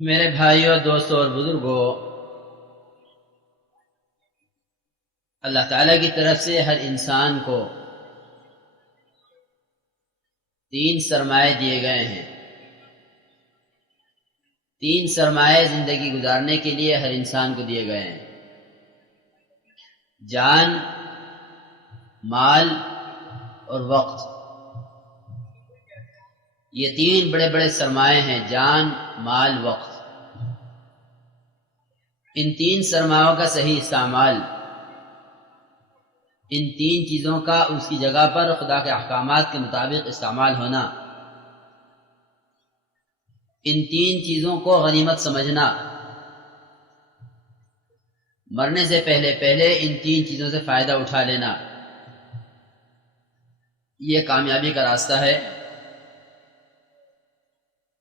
میرے بھائیوں، دوستوں اور بزرگوں، اللہ تعالیٰ کی طرف سے ہر انسان کو 3 سرمائے دیے گئے ہیں۔ 3 سرمائے زندگی گزارنے کے لیے ہر انسان کو دیے گئے ہیں: جان، مال اور وقت۔ یہ 3 بڑے بڑے سرمائے ہیں: جان، مال، وقت۔ ان 3 سرمایوں کا صحیح استعمال، ان 3 چیزوں کا اس کی جگہ پر خدا کے احکامات کے مطابق استعمال ہونا، ان 3 چیزوں کو غنیمت سمجھنا، مرنے سے پہلے ان 3 چیزوں سے فائدہ اٹھا لینا، یہ کامیابی کا راستہ ہے۔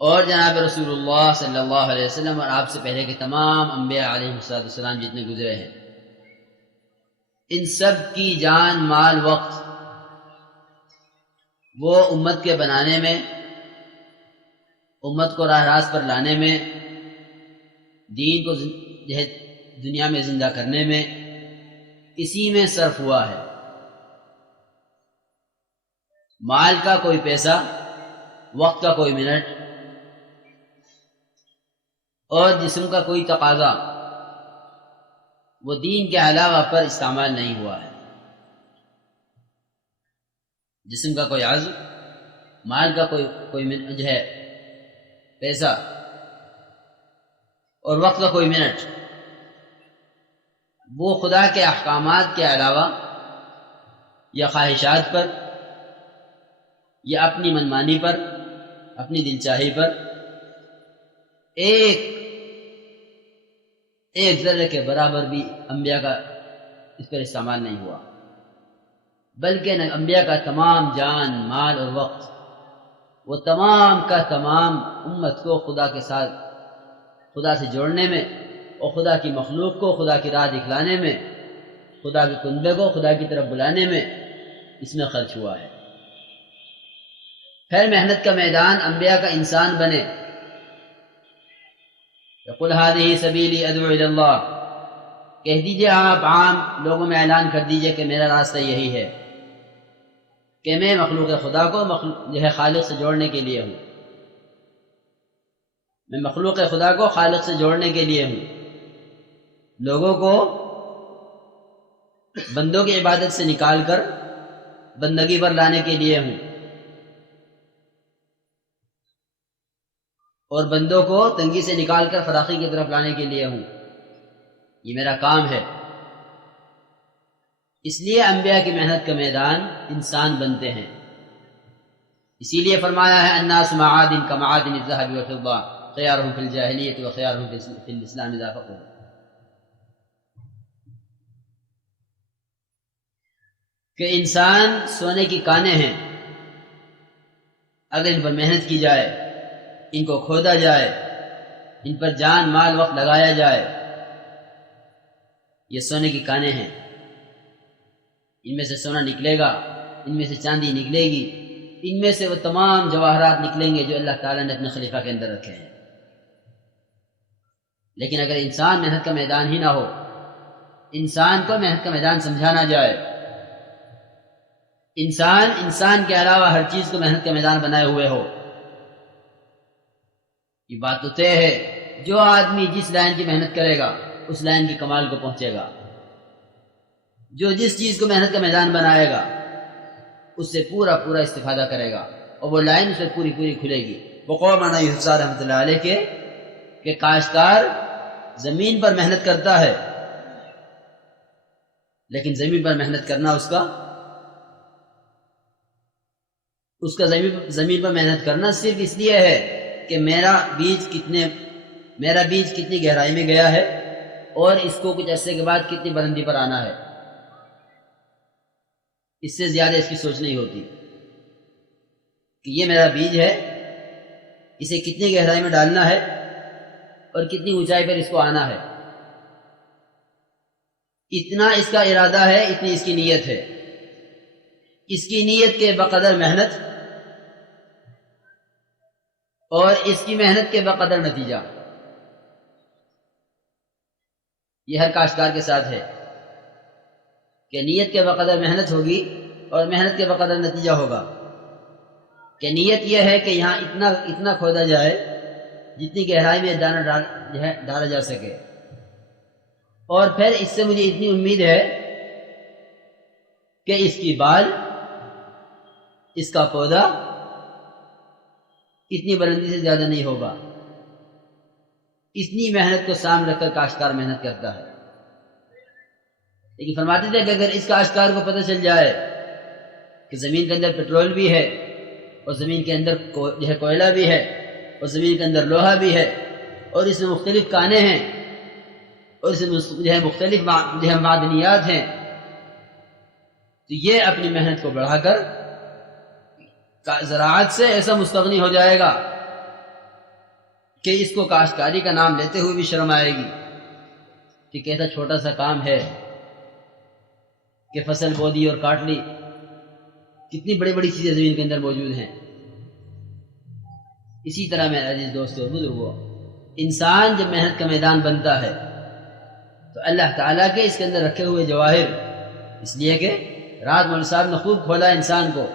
اور جناب رسول اللہ صلی اللہ علیہ وسلم اور آپ سے پہلے کے تمام انبیاء علیہ السلام جتنے گزرے ہیں، ان سب کی جان، مال، وقت وہ امت کے بنانے میں، امت کو راہ راست پر لانے میں، دین کو دنیا میں زندہ کرنے میں، اسی میں صرف ہوا ہے۔ مال کا کوئی پیسہ، وقت کا کوئی منٹ اور جسم کا کوئی تقاضا وہ دین کے علاوہ پر استعمال نہیں ہوا ہے۔ جسم کا کوئی عزم، مال کا کوئی جو ہے پیسہ اور وقت کا کوئی منٹ، وہ خدا کے احکامات کے علاوہ یا خواہشات پر یا اپنی منمانی پر، اپنی دلچاہی پر ایک ذرے کے برابر بھی انبیاء کا اس پر استعمال نہیں ہوا، بلکہ انبیاء کا تمام جان، مال اور وقت وہ تمام کا تمام امت کو خدا کے ساتھ، خدا سے جوڑنے میں اور خدا کی مخلوق کو خدا کی راہ دکھلانے میں، خدا کے کنبے کو خدا کی طرف بلانے میں اس میں خرچ ہوا ہے۔ پھر محنت کا میدان انبیاء کا انسان بنے۔ قل هذه سبیلی ادعو الی اللہ، کہہ دیجئے آپ عام لوگوں میں اعلان کر دیجئے کہ میرا راستہ یہی ہے کہ میں مخلوق خدا کو جو ہے خالق سے جوڑنے کے لیے ہوں، میں مخلوق خدا کو خالق سے جوڑنے کے لیے ہوں، لوگوں کو بندوں کی عبادت سے نکال کر بندگی پر لانے کے لیے ہوں، اور بندوں کو تنگی سے نکال کر فراخی کی طرف لانے کے لیے ہوں۔ یہ میرا کام ہے۔ اس لیے انبیاء کی محنت کا میدان انسان بنتے ہیں۔ اسی لیے فرمایا ہے الناس معادن کمعادن الذهب والفضة خيارهم في الجاهلیۃ وخيارهم في الاسلام اذا فقهوا۔ کہ انسان سونے کی کانیں ہیں، اگر ان پر محنت کی جائے، ان کو کھودا جائے، ان پر جان، مال، وقت لگایا جائے، یہ سونے کی کانیں ہیں۔ ان میں سے سونا نکلے گا، ان میں سے چاندی نکلے گی، ان میں سے وہ تمام جواہرات نکلیں گے جو اللہ تعالیٰ نے اپنے خلیفہ کے اندر رکھے ہیں۔ لیکن اگر انسان محنت کا میدان ہی نہ ہو، انسان کو محنت کا میدان سمجھا نہ جائے، انسان کے علاوہ ہر چیز کو محنت کا میدان بنائے ہوئے ہو، یہ بات تو طے ہے جو آدمی جس لائن کی محنت کرے گا اس لائن کے کمال کو پہنچے گا۔ جو جس چیز کو محنت کا میدان بنائے گا اس سے پورا استفادہ کرے گا اور وہ لائن اس سے پوری کھلے گی۔ وہ قول مولانا یوسف صاحب رحمۃ اللہ علیہ کے کہ کاشتکار زمین پر محنت کرتا ہے، لیکن زمین پر محنت کرنا اس کا زمین پر محنت کرنا صرف اس لیے ہے کہ میرا بیج کتنی گہرائی میں گیا ہے اور اس کو کچھ عرصے کے بعد کتنی بلندی پر آنا ہے، اس سے زیادہ اس کی سوچ نہیں ہوتی کہ یہ میرا بیج ہے، اسے کتنی گہرائی میں ڈالنا ہے اور کتنی اونچائی پر اس کو آنا ہے، اتنا اس کا ارادہ ہے، اتنی اس کی نیت ہے۔ اس کی نیت کے بقدر محنت اور اس کی محنت کے بقدر نتیجہ۔ یہ ہر کاشتکار کے ساتھ ہے کہ نیت کے بقدر محنت ہوگی اور محنت کے بقدر نتیجہ ہوگا. کہ نیت یہ ہے کہ یہاں اتنا کھودا جائے جتنی گہرائی میں دانہ ڈالا جا سکے، اور پھر اس سے مجھے اتنی امید ہے کہ اس کی بال، اس کا پودا اتنی بلندی سے زیادہ نہیں ہوگا. اتنی محنت کو سامنے رکھ کر کاشتکار محنت کرتا ہے. لیکن فرماتے تھے کہ اگر اس کاشتکار کو پتہ چل جائے کہ زمین کے اندر پٹرول بھی ہے اور زمین کے اندر کوئلہ بھی ہے اور زمین کے اندر لوہا بھی ہے اور اس میں مختلف کانیں ہیں اور اس میں مختلف معدنیات ہیں، تو یہ اپنی محنت کو بڑھا کر زراعت سے ایسا مستغنی ہو جائے گا کہ اس کو کاشتکاری کا نام لیتے ہوئے بھی شرم آئے گی کہ کیسا چھوٹا سا کام ہے کہ فصل بو دی اور کاٹ لی. کتنی بڑی بڑی چیزیں زمین کے اندر موجود ہیں. اسی طرح میرے عزیز دوستو اور بزرگو، انسان جب محنت کا میدان بنتا ہے تو اللہ تعالیٰ کے اس کے اندر رکھے ہوئے جواہر، اس لیے کہ رات مولوی صاحب نے خوب کھولا انسان کو،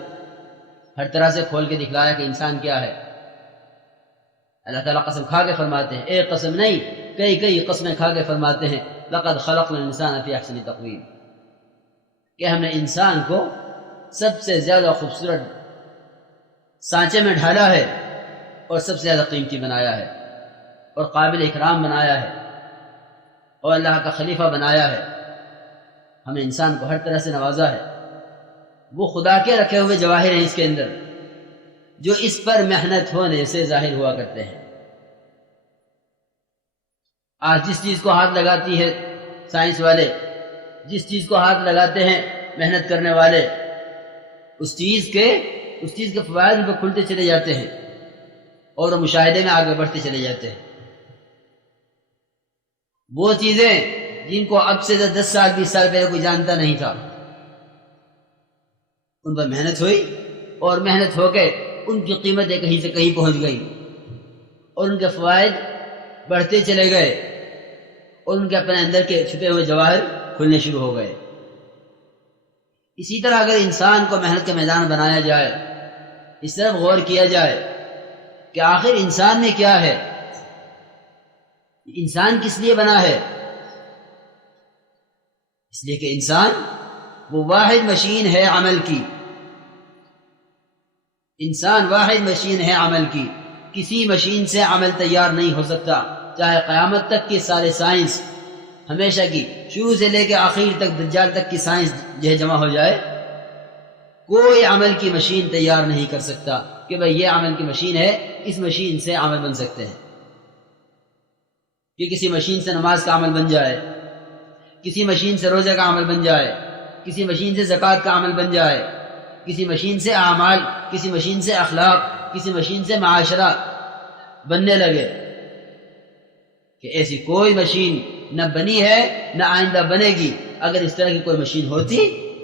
ہر طرح سے کھول کے دکھلایا کہ انسان کیا ہے. اللہ تعالیٰ قسم کھا کے فرماتے ہیں، ایک قسم نہیں کئی قسمیں کھا کے فرماتے ہیں لقد خلقنا الانسان فی احسن تقویم، کہ ہم نے انسان کو سب سے زیادہ خوبصورت سانچے میں ڈھالا ہے اور سب سے زیادہ قیمتی بنایا ہے اور قابل اکرام بنایا ہے اور اللہ کا خلیفہ بنایا ہے. ہم نے انسان کو ہر طرح سے نوازا ہے. وہ خدا کے رکھے ہوئے جواہر ہیں اس کے اندر، جو اس پر محنت ہونے سے ظاہر ہوا کرتے ہیں. آج جس چیز کو ہاتھ لگاتی ہے سائنس والے، جس چیز کو ہاتھ لگاتے ہیں محنت کرنے والے، اس چیز کے فوائد ان کو کھلتے چلے جاتے ہیں اور وہ مشاہدے میں آگے بڑھتے چلے جاتے ہیں. وہ چیزیں جن کو اب سے 10 سال 20 سال پہلے کوئی جانتا نہیں تھا، ان پر محنت ہوئی اور محنت ہو کے ان کی قیمتیں کہیں سے کہیں پہنچ گئی اور ان کے فوائد بڑھتے چلے گئے اور ان کے اپنے اندر کے چھپے ہوئے جواہر کھلنے شروع ہو گئے. اسی طرح اگر انسان کو محنت کا میدان بنایا جائے، اس طرف غور کیا جائے کہ آخر انسان میں کیا ہے، انسان کس لیے بنا ہے. اس لیے کہ انسان وہ واحد مشین ہے عمل کی. انسان واحد مشین ہے عمل کی. کسی مشین سے عمل تیار نہیں ہو سکتا، چاہے قیامت تک کی سارے سائنس، ہمیشہ کی شروع سے لے کے آخر تک دجال تک کی سائنس جو ہے جمع ہو جائے، کوئی عمل کی مشین تیار نہیں کر سکتا کہ بھئی یہ عمل کی مشین ہے، اس مشین سے عمل بن سکتے ہیں. کہ کسی مشین سے نماز کا عمل بن جائے، کسی مشین سے روزہ کا عمل بن جائے، کسی مشین سے زکوٰۃ کا عمل بن جائے، کسی مشین سے اعمال، کسی مشین سے اخلاق، کسی مشین سے معاشرہ بننے لگے، کہ ایسی کوئی مشین نہ بنی ہے نہ آئندہ بنے گی. اگر اس طرح کی کوئی مشین ہوتی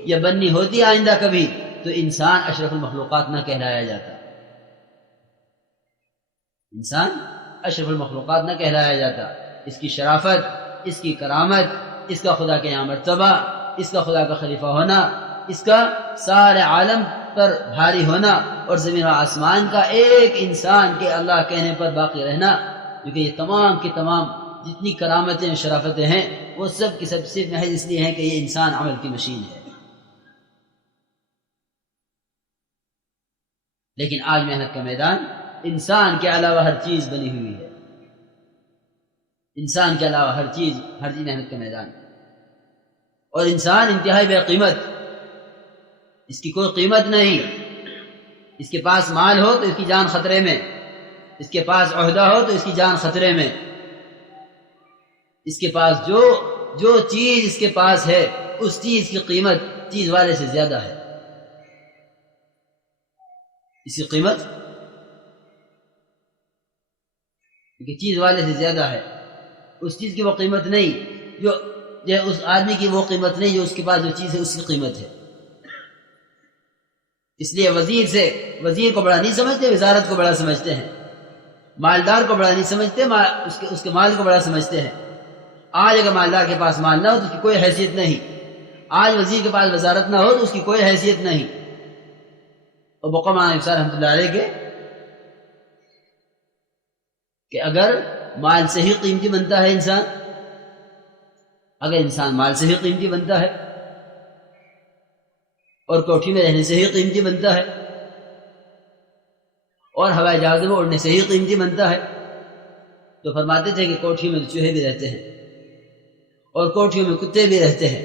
یا بننی ہوتی آئندہ کبھی، تو انسان اشرف المخلوقات نہ کہلایا جاتا. انسان اشرف المخلوقات نہ کہلایا جاتا. اس کی شرافت، اس کی کرامت، اس کا خدا کے یہاں مرتبہ، اس کا خدا کا خلیفہ ہونا، اس کا سارے عالم پر بھاری ہونا اور زمین و آسمان کا ایک انسان کے اللہ کہنے پر باقی رہنا، کیونکہ یہ تمام کی تمام جتنی کرامتیں اور شرافتیں ہیں وہ سب کی سب صرف محض اس لیے ہیں کہ یہ انسان عمل کی مشین ہے. لیکن آج محنت کا میدان انسان کے علاوہ ہر چیز بنی ہوئی ہے. انسان کے علاوہ ہر چیز محنت کا میدان، اور انسان انتہائی بے قیمت، اس کی کوئی قیمت نہیں. اس کے پاس مال ہو تو اس کی جان خطرے میں، اس کے پاس عہدہ ہو تو اس کی جان خطرے میں. اس کے پاس جو چیز اس کے پاس ہے اس چیز کی قیمت چیز والے سے زیادہ ہے. اس کی قیمت چیز والے سے زیادہ ہے. اس چیز کی وہ قیمت نہیں جو اس آدمی کی وہ قیمت نہیں جو اس کے پاس جو چیز ہے اس کی قیمت ہے. اس لیے وزیر کو بڑا نہیں سمجھتے، وزارت کو بڑا سمجھتے ہیں. مالدار کو بڑا نہیں سمجھتے، اس کے مال کو بڑا سمجھتے ہیں. آج اگر مالدار کے پاس مال نہ ہو تو اس کی کوئی حیثیت نہیں، آج وزیر کے پاس وزارت نہ ہو تو اس کی کوئی حیثیت نہیں۔ اور مولانا افسار رحمۃ اللہ علیہ کے کہ اگر مال سے ہی قیمتی بنتا ہے انسان، اگر انسان مال سے ہی قیمتی بنتا ہے اور کوٹھی میں رہنے سے ہی قیمتی بنتا ہے اور ہوائی جہازوں میں اڑنے سے ہی قیمتی بنتا ہے، تو فرماتے تھے کہ کوٹھی میں چوہے بھی رہتے ہیں اور کوٹھیوں میں کتے بھی رہتے ہیں،